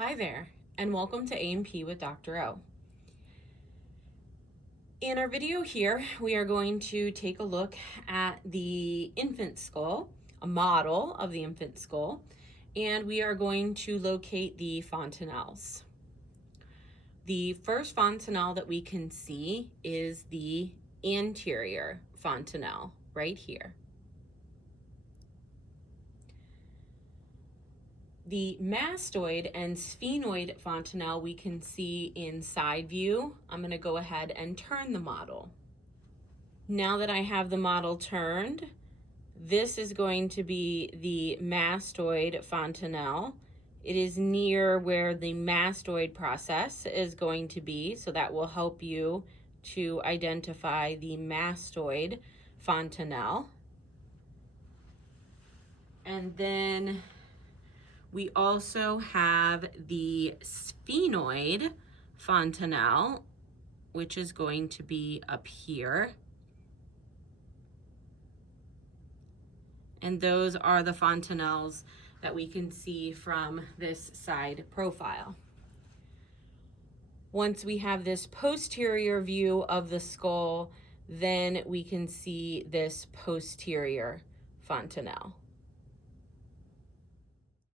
Hi there, and welcome to A&P with Dr. O. In our video here, we are going to take a look at the infant skull, a model of the infant skull, and we are going to locate the fontanelles. The first fontanelle that we can see is the anterior fontanelle right here. The mastoid and sphenoid fontanelle we can see in side view. I'm going to go ahead and turn the model. Now that I have the model turned, this is going to be the mastoid fontanelle. It is near where the mastoid process is going to be, so that will help you to identify the mastoid fontanelle. And then we also have the sphenoid fontanelle, which is going to be up here. And those are the fontanelles that we can see from this side profile. Once we have this posterior view of the skull, then we can see this posterior fontanelle.